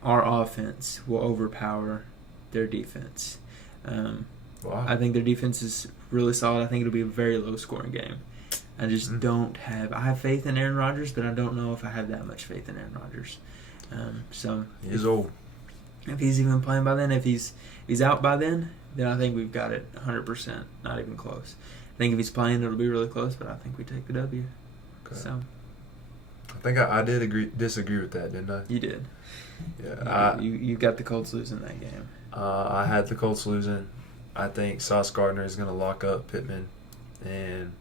our offense will overpower their defense. Wow. I think their defense is really solid. I think it'll be a very low-scoring game. I just don't have... I have faith in Aaron Rodgers, but I don't know if I have that much faith in Aaron Rodgers. He's old. If he's even playing by then, if he's out by then I think we've got it 100%, not even close. I think if he's playing, it'll be really close, but I think we take the W. Okay. So I think I did disagree with that, didn't I? You did. Yeah. You got the Colts losing that game. I had the Colts losing. I think Sauce Gardner is going to lock up Pittman, and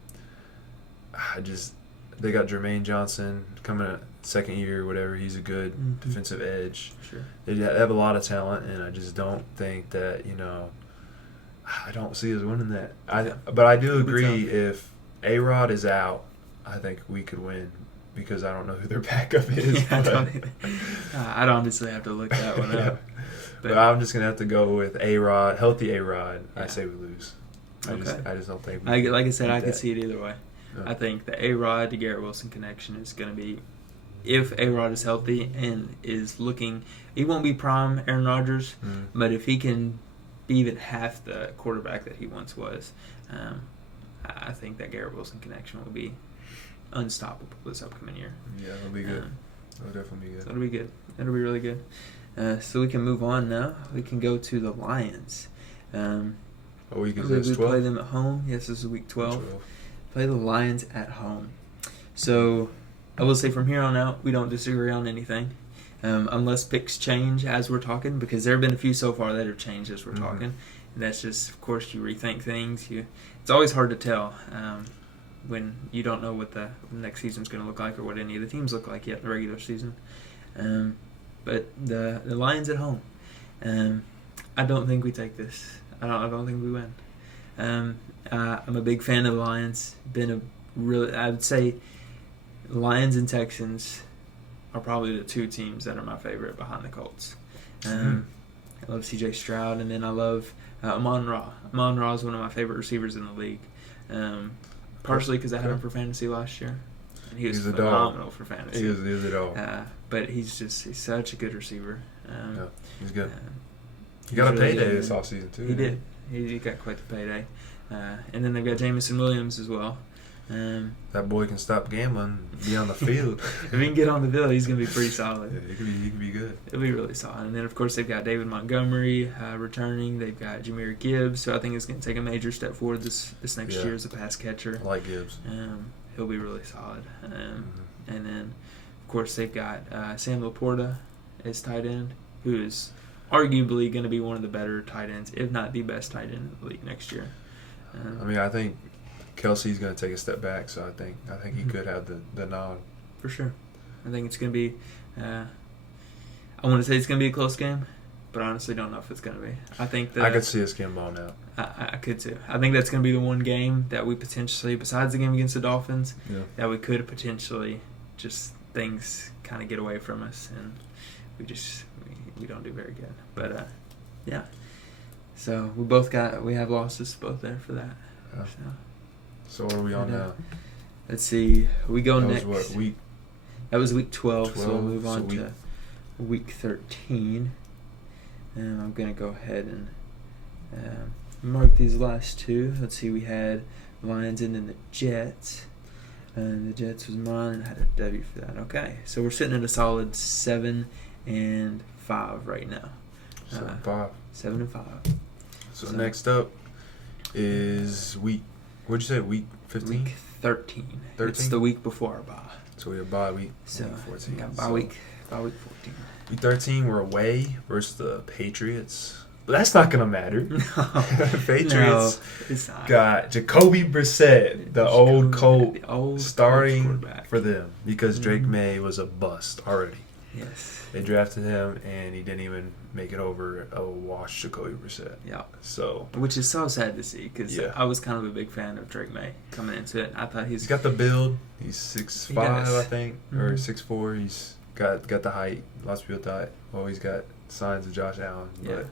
they got Jermaine Johnson coming at second year or whatever. He's a good defensive edge. Sure. They have a lot of talent, and I just don't think that, I don't see us winning that. But I do agree if A-Rod is out, I think we could win because I don't know who their backup is. I'd honestly have to look that one up. But I'm just going to have to go with healthy A-Rod. Yeah. I say we lose. I just don't think we like I said, I could see it either way. I think the A-Rod to Garrett Wilson connection is going to be, if A-Rod is healthy and is looking, he won't be prime Aaron Rodgers, but if he can be even half the quarterback that he once was, I think that Garrett Wilson connection will be unstoppable this upcoming year. Yeah, it'll be good. It'll definitely be good. So it'll be good. It'll be really good. So we can move on now. We can go to the Lions. Week is we 12? play them at home. Yes, this is week 12. Play the Lions at home. So I will say from here on out, we don't disagree on anything. Unless picks change as we're talking, because there have been a few so far that have changed as we're talking. And that's just, of course, you rethink things. It's always hard to tell when you don't know what the next season's going to look like or what any of the teams look like yet in the regular season. But the Lions at home, I don't think we take this. I don't think we win. I'm a big fan of the Lions. I would say Lions and Texans are probably the two teams that are my favorite behind the Colts. I love C.J. Stroud, and then I love Amon-Ra. Amon-Ra is one of my favorite receivers in the league, partially because I had him for fantasy last year. And he was phenomenal for fantasy. He was a dog. But he's such a good receiver. He's good. He got a payday this offseason, too. He did. He got quite the payday. And then they've got Jameson Williams as well. That boy can stop gambling, be on the field. If he can get on the field, he's going to be pretty solid. Yeah, he could be good. It'll be really solid. And then, of course, they've got David Montgomery returning. They've got Jahmyr Gibbs, so I think it's going to take a major step forward this next year as a pass catcher. I like Gibbs. He'll be really solid. And then, of course, they've got Sam Laporta as tight end, who is arguably going to be one of the better tight ends, if not the best tight end in the league next year. I think Kelsey's going to take a step back, so I think he could have the nod. For sure. I think it's going to be I want to say it's going to be a close game, but I honestly don't know if it's going to be. I think I could see us getting blown out. I could too. I think that's going to be the one game that we potentially, besides the game against the Dolphins, that we could potentially just things kind of get away from us, and we don't do very good. But yeah. So we have losses both there for that. Yeah. So what are we on now? Let's see. We go next. That was what, week? That was week 12, so we'll move on to week 13. And I'm going to go ahead and mark these last two. Let's see. We had Lions and then the Jets. And the Jets was mine, and I had a W for that. Okay. So we're sitting at a solid 7-5 right now. 7-5. 7-5. So next up is week. What'd you say? Week 15? Week 13. It's the week before our bye. So we have bye week. So week 14. Yeah, bye week 14. Week 13, we're away versus the Patriots. But that's not gonna matter. No. Patriots got Jacoby Brissett, the old Colt, starting for them because Drake May was a bust already. Yes. They drafted him, and he didn't even make it over a washed Jacoby Brissett. Yeah. So, which is so sad to see because I was kind of a big fan of Drake May coming into it. I thought he's got the build. He's 6'5", I think, or 6'4". He's got the height. Lots of people thought, he's got signs of Josh Allen. But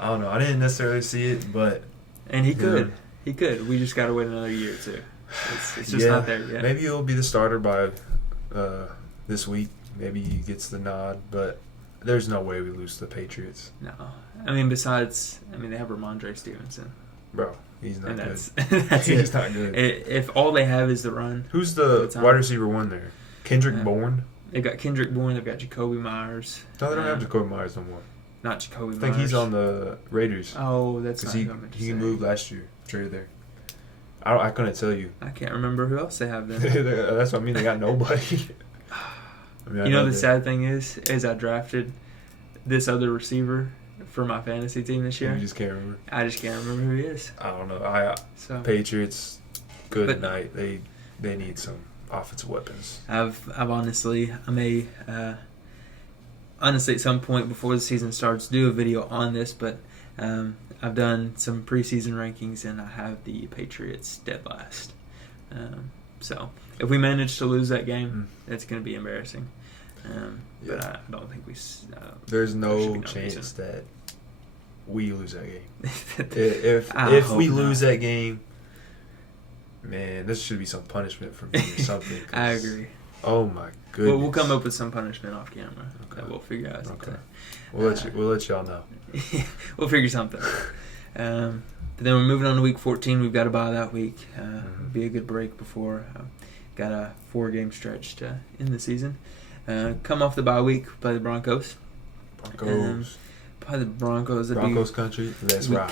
I don't know. I didn't necessarily see it, but he could. He could. We just got to wait another year or two. It's just not there yet. Maybe he'll be the starter by this week. Maybe he gets the nod, but there's no way we lose to the Patriots. No. I mean, they have Ramondre Stevenson. Bro, he's not good. That's he's not good. If all they have is the run. Who's the wide receiver one there? Kendrick Bourne? They've got Kendrick Bourne. They've got Jacoby Myers. No, they don't have Jacoby Myers no more. Not Jacoby Myers. I think he's on the Raiders. Oh, that's not he moved last year. Traded there. I couldn't tell you. I can't remember who else they have then. That's what I mean. They got nobody. The sad thing is I drafted this other receiver for my fantasy team this year. You just can't remember? I just can't remember who he is. I don't know. Patriots, good night. They need some offensive weapons. Honestly at some point before the season starts, do a video on this, but I've done some preseason rankings, and I have the Patriots dead last. So if we manage to lose that game, it's going to be embarrassing. But I don't think we. There's no chance that we lose that game. if we lose that game, Man, this should be some punishment for me or something. I agree. Oh my goodness. We'll come up with some punishment off camera that we'll figure out. Okay. We'll let y'all know. We'll figure something. But then we're moving on to week 14. We've got to bye that week. Be a good break before. Got a 4-game stretch to end the season. Come off the bye week, play the Broncos. Play the Broncos. Broncos country. Let's ride.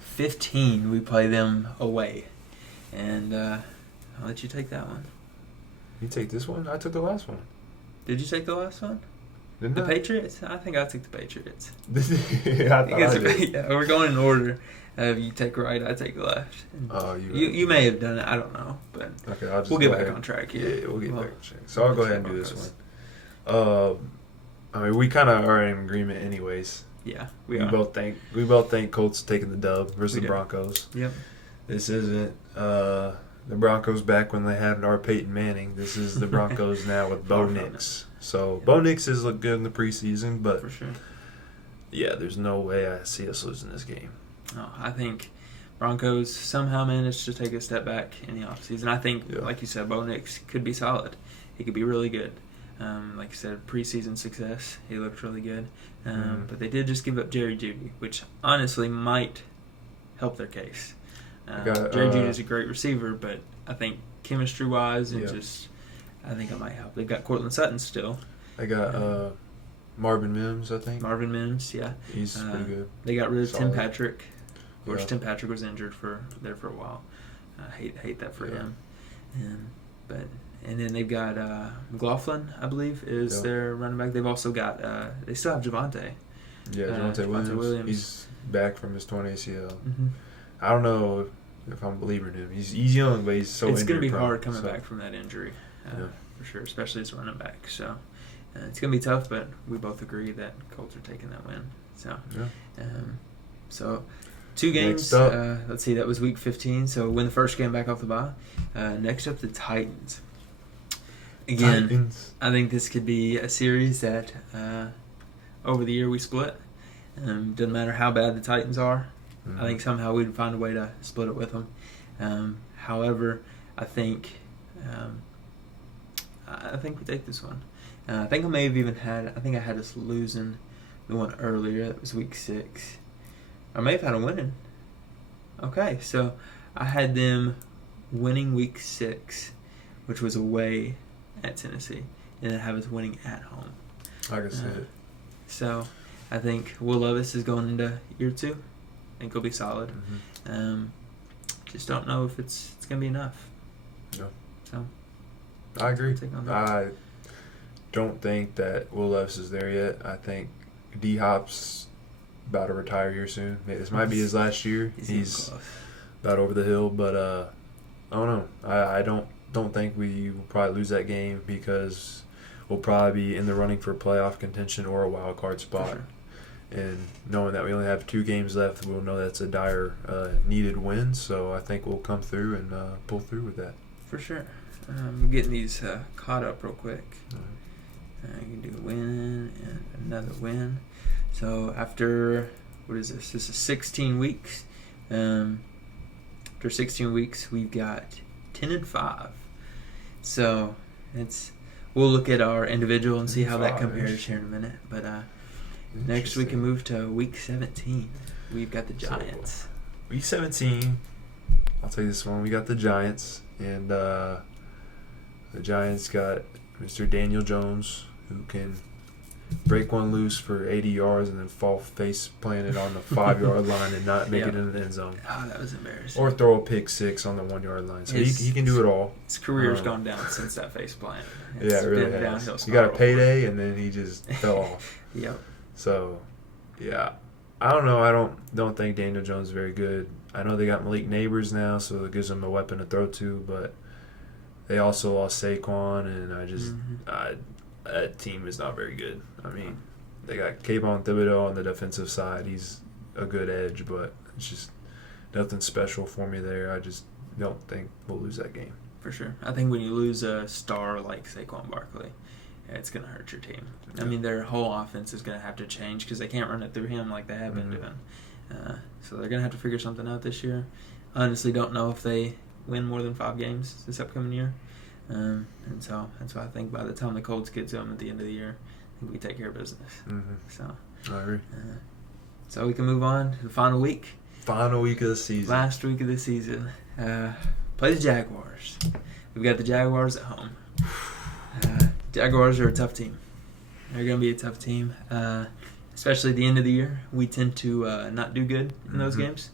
15, we play them away. And I'll let you take that one. You take this one? I took the last one. Did you take the last one? Didn't the I? Patriots? I think I took the Patriots. Yeah, I thought I did. Yeah, we're going in order. You take right, I take left. Oh, you may have done it. I don't know, but okay, I'll just we'll get back on track here. Yeah, we'll get back on track. So I'll go ahead and do this one. I mean, we kind of are in agreement, anyways. Yeah, we both think Colts taking the dub versus the Broncos. Yep. This isn't the Broncos back when they had our Peyton Manning. This is the Broncos now with Bo Nix. So Bo Nix has looked good in the preseason, but for sure. Yeah, there's no way I see us losing this game. No, I think Broncos somehow managed to take a step back in the offseason. I think, like you said, Bo Nix could be solid. He could be really good. Like you said, preseason success. He looked really good. But they did just give up Jerry Jeudy, which honestly might help their case. Jerry Jeudy is a great receiver, but I think chemistry-wise and I think it might help. They've got Cortland Sutton still. They got Marvin Mims, I think. Marvin Mims, yeah. He's pretty good. They got rid of Tim Patrick. Of course, Tim Patrick was injured for a while. I hate that for him. And then they've got McLaughlin, I believe, is their running back. They've also got they still have Javonte. Yeah, Javonte Williams. He's back from his torn ACL. Mm-hmm. I don't know if I'm a believer in him. He's young, but he's so injured. It's going to be hard coming back from that injury, for sure, especially as a running back. So it's going to be tough, but we both agree that Colts are taking that win. So, so 2 games. Let's see, that was week 15. So win the first game back off the bye. Next up, the Titans. Again, I think this could be a series that over the year we split. Doesn't matter how bad the Titans are. Mm-hmm. I think somehow we'd find a way to split it with them. However, I think we take this one. I think I may have even had. I think I had us losing the one earlier. That was week 6. I may have had them winning. Okay, so I had them winning week 6, which was away at Tennessee, and then have us winning at home. I can see it. So I think Will Levis is going into year 2. I think he'll be solid. Mm-hmm. Just don't know if it's going to be enough. No. So I agree. I don't think that Will Levis is there yet. I think D-Hop's about to retire here soon. This might be his last year. He's about over the hill, but I don't know. I don't think we will probably lose that game because we'll probably be in the running for playoff contention or a wild card spot. Sure. And knowing that we only have 2 games left, we'll know that's a dire needed win. So I think we'll come through and pull through with that. For sure. I'm getting these caught up real quick. You can do a win and another win. So after, what is this? This is 16 weeks. After 16 weeks, we've got 10-5. So we'll look at our individual and see how that compares here in a minute. But next we can move to week 17. We've got the Giants. So, week 17, I'll take this one. We got the Giants, and the Giants got Mr. Daniel Jones, who can break one loose for 80 yards and then fall face planted on the 5-yard line and not make it in the end zone. Oh, that was embarrassing. Or throw a pick 6 on the 1-yard line. So he can do it all. His career's gone down since that face plant. It really has. He got a payday and then he just fell off. Yep. So, yeah. I don't know. I don't think Daniel Jones is very good. I know they got Malik Neighbors now, so it gives them a weapon to throw to, but they also lost Saquon, and that team is not very good. I mean, they got Kayvon Thibodeau on the defensive side. He's a good edge, but it's just nothing special for me there. I just don't think we'll lose that game. For sure. I think when you lose a star like Saquon Barkley, it's going to hurt your team. Yeah. I mean, their whole offense is going to have to change because they can't run it through him like they have been doing. So they're going to have to figure something out this year. Honestly, don't know if they win more than 5 games this upcoming year. And so that's why I think by the time the Colts get to them at the end of the year, I think we take care of business. Mm-hmm. So I agree. So we can move on to the final week. Final week of the season. Last week of the season. Play the Jaguars. We've got the Jaguars at home. Jaguars are a tough team. They're going to be a tough team, especially at the end of the year. We tend to not do good in those games.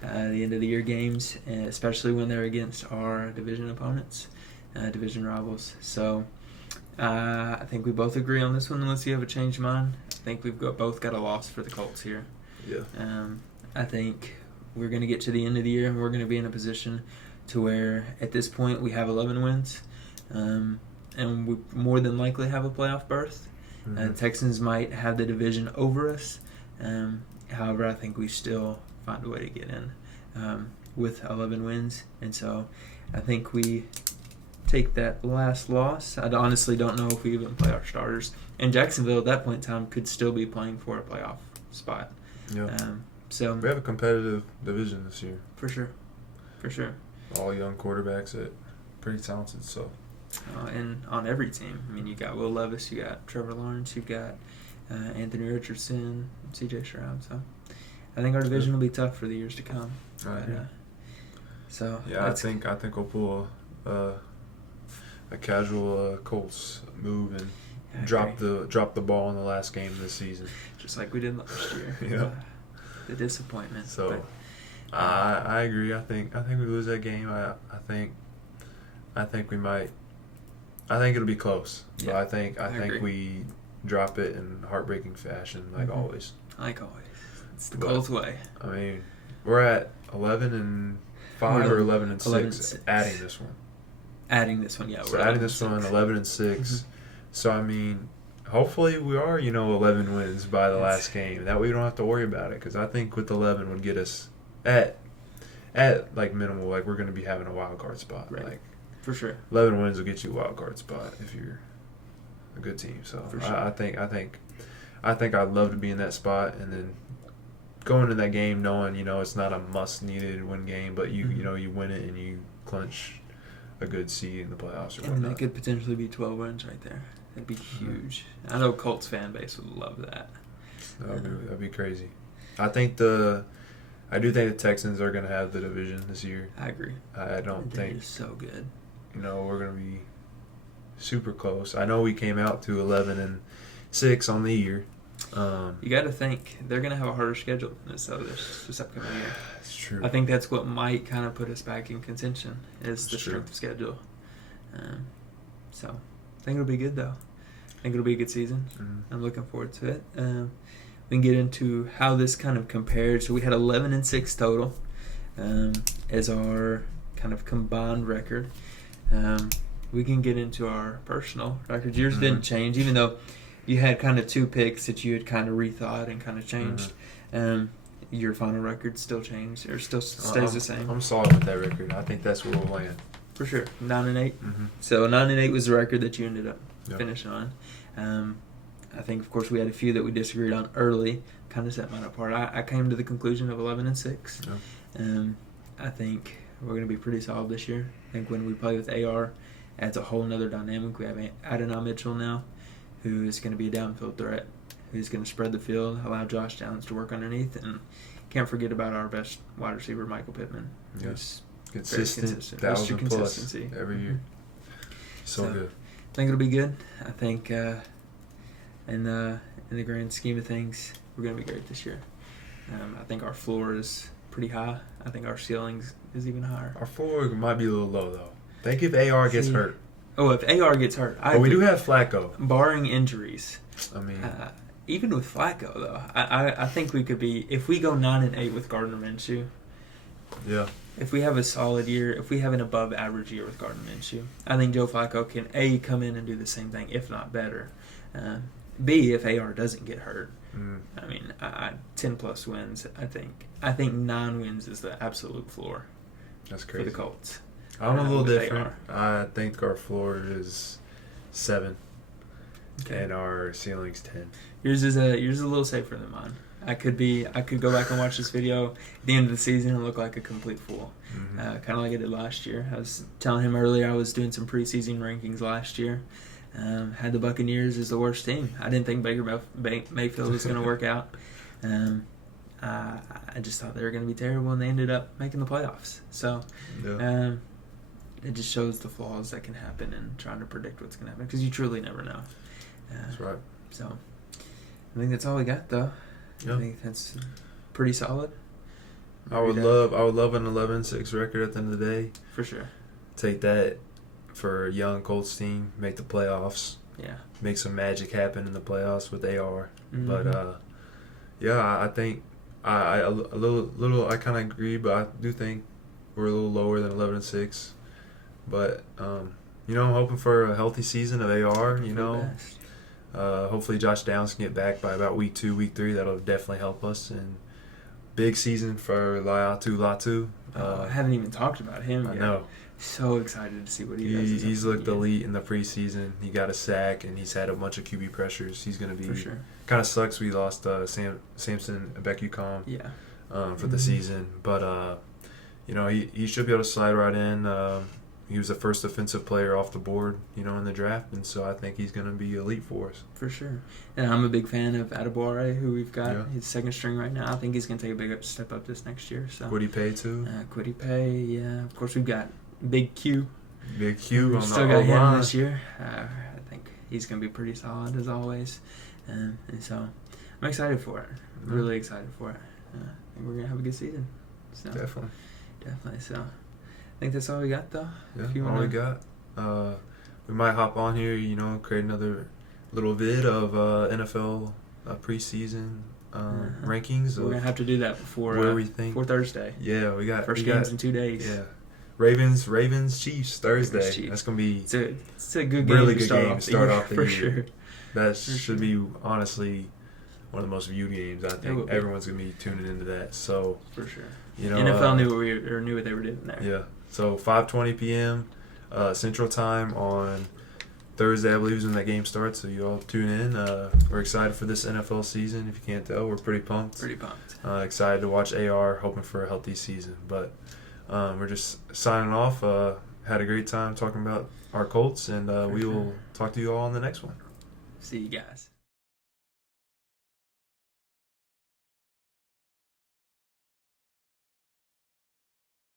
The end of the year games, especially when they're against our division opponents, division rivals. So I think we both agree on this one, unless you have a changed mind. I think we've both got a loss for the Colts here. Yeah. I think we're going to get to the end of the year and we're going to be in a position to where at this point we have 11 wins, and we more than likely have a playoff berth. Texans might have the division over us. However, I think we still find a way to get in with 11 wins. And so I think we take that last loss. I honestly don't know if we even play our starters. And Jacksonville at that point in time could still be playing for a playoff spot. Yeah. So we have a competitive division this year. For sure. All young quarterbacks that pretty talented. So. And on every team, I mean, you got Will Levis, you got Trevor Lawrence, you've got Anthony Richardson, C.J. Stroud. So I think our division will be tough for the years to come. I think we'll pull a casual Colts move and drop the ball in the last game of the season, just like we did last year. Yeah, the disappointment. So I agree. I think we lose that game. I think we might. I think it'll be close. Yeah. So I think we drop it in heartbreaking fashion, like always. Like always. It's the Colts way. I mean, we're at 11-5 or 11-6, adding this one. Yeah. So adding this one, 11-6. So I mean, hopefully we are, 11 wins by the last game. That way we don't have to worry about it, because I think with 11 would get us at like minimal, like we're going to be having a wild card spot, right. Like. For sure. 11 wins will get you a wild card spot if you're a good team. So for sure. I think I'd love to be in that spot, and then going into that game knowing it's not a must needed win game, but you win it and you clinch a good seed in the playoffs. Or and that could potentially be 12 wins right there. That'd be huge. I know Colts fan base would love that. That'd be crazy. I do think the Texans are going to have the division this year. I agree. I don't think it's so good. We're going to be super close. I know we came out to 11-6 on the year. You got to think they're going to have a harder schedule than this upcoming year. That's true. I think that's what might kind of put us back in contention is the strength of schedule. So I think it'll be good, though. I think it'll be a good season. I'm looking forward to it. We can get into how this kind of compared. So we had 11-6 total as our kind of combined record. We can get into our personal records. Yours didn't change, even though you had kind of 2 picks that you had kind of rethought and kind of changed. Your final record still changed, or still stays the same? I'm solid with that record. I think that's where we'll land. For sure. 9-8. So 9-8 was the record that you ended up finishing on. I think, of course, we had a few that we disagreed on early, kind of set mine apart. I came to the conclusion of 11-6. I think we're going to be pretty solid this year. I think when we play with AR, adds a whole nother dynamic. We have Adonai Mitchell now, who is going to be a downfield threat, who's going to spread the field, allow Josh Downs to work underneath, and can't forget about our best wide receiver, Michael Pittman. Yes, consistent. Mr. Consistency every year. So good. I think it'll be good. I think in the grand scheme of things, we're going to be great this year. I think our floor is pretty high. I think our ceiling is even higher. Our floor might be a little low, though. Think if AR gets hurt. Oh, if AR gets hurt. We do have Flacco. Barring injuries. I mean... even with Flacco, though, I think we could be... If we go 9-8 with Gardner Minshew... Yeah. If we have a solid year, if we have an above-average year with Gardner Minshew, I think Joe Flacco can, A, come in and do the same thing, if not better. B, if AR doesn't get hurt. I mean, 10-plus wins, I think. I think 9 wins is the absolute floor. That's crazy. For the Colts. I'm a little different. I think our floor is 7, and our ceiling's 10. Yours is a little safer than mine. I could go back and watch this video at the end of the season and look like a complete fool. Mm-hmm. Kind of like I did last year. I was telling him earlier I was doing some preseason rankings last year. Had the Buccaneers as the worst team. I didn't think Baker Mayfield was going to work out. I just thought they were going to be terrible, and they ended up making the playoffs. So it just shows the flaws that can happen in trying to predict what's going to happen, because you truly never know. That's right. So I think that's all we got, though. Yep. I think that's pretty solid. I would love an 11-6 record at the end of the day. For sure. Take that for a young Colts team, make the playoffs. Yeah. Make some magic happen in the playoffs with AR. Mm-hmm. But I think I kind of agree, but I do think we're a little lower than 11-6. But I'm hoping for a healthy season of AR. Hopefully Josh Downs can get back by about week 2, week 3. That'll definitely help us. And big season for Latu. I haven't even talked about him yet. I know. So excited to see what he does. He's looked elite in the preseason. He got a sack, and he's had a bunch of QB pressures. He's going to be for sure. Kind of sucks we lost Samson Ebekukom for the season, but he should be able to slide right in. He was the first offensive player off the board, in the draft, and so I think he's going to be elite for us. For sure. And I'm a big fan of Adebawore, who we've got. Yeah. He's second string right now. I think he's going to take a big step up this next year. So Kwity Paye too? Kwity Paye, yeah. Of course, we've got Big Q. Big Q on the still got him this year. I think he's going to be pretty solid as always. And so I'm excited for it. Really excited for it. I think we're going to have a good season. So, Definitely. So I think that's all we got, though. Yeah, all we got. We might hop on here, create another little vid of NFL preseason rankings. We're going to have to do that before Thursday. Yeah, we got first games in 2 days. Yeah. Ravens, Chiefs, Thursday. Chiefs. That's going to be it's a good game really to good start game to start off the year. For sure. That should be, honestly, one of the most viewed games. I think everyone's going to be tuning into that. So for sure. NFL knew what they were doing there. Yeah. So 5:20 p.m. Central Time on Thursday, I believe, is when that game starts. So you all tune in. We're excited for this NFL season. If you can't tell, we're pretty pumped. Excited to watch AR, hoping for a healthy season. But we're just signing off. Had a great time talking about our Colts, and we will talk to you all on the next one. See you guys.